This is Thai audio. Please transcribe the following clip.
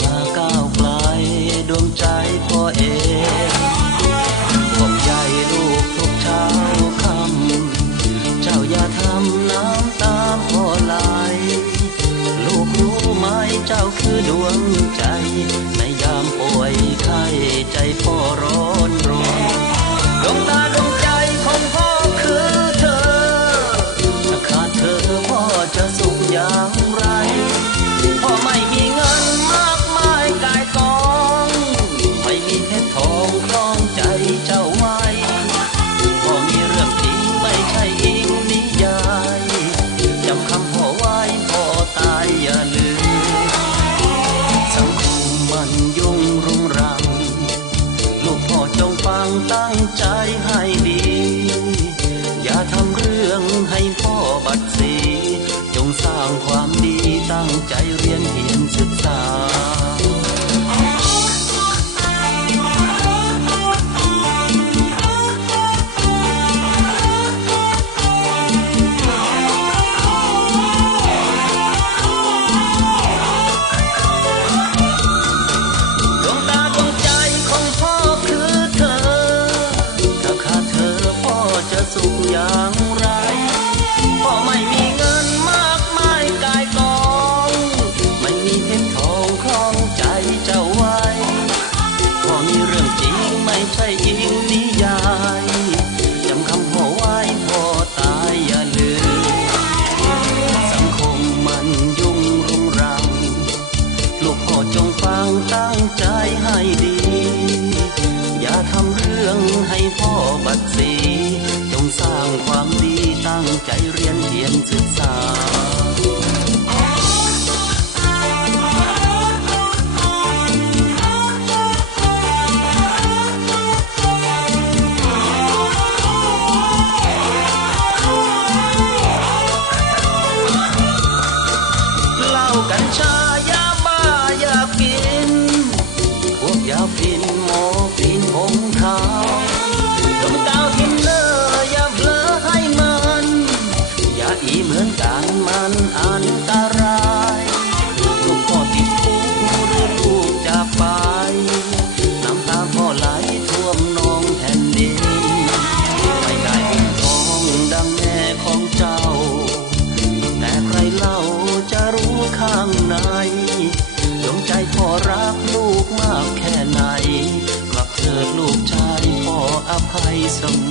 พาก้าวไกลดวงใจพ่อเองผมใหญ่ลูกทุกเช้าคำ เจ้าอย่าทำน้ำตาพ่อไหลลูกรู้ไหมเจ้าคือดวงใจ ในยามป่วยไข้ใจพ่อร้อนรนดวงตาดวงใจของพ่อคือเธอ ถ้าขาดเธอพ่อจะสุขยาง คล้องใจเจ้าไว้พ่อมีเรื่องจริงไม่ใช่อิงนิยายจำคำพ่อไว้พ่อตายอย่าลืม สังคมมันยุ่งรุงรัง ลูกพ่อจงฟังตั้งใจให้ จงฟังตั้งใจให้ดี อย่าทำเรื่องให้พ่อบัดสี จงสร้างความดีตั้งใจเรียนเพียนศึกษาเล้ากัญชายาบ้ายาก กินพวกยาฟินโมฟินผงขาวดมกาวทินเลอร์อย่าเผลอให้มัน อย่าอีเหมือนกันมันอันตรายลูกพ่อติดคุกหรือลูกจะไปน้ำตาพ่อไหลท่วมนองแผ่นดินไม่ได้เป็นทองดังแม่ของเจ้า แต่ใครเล่าจะรู้ข้างใน ลู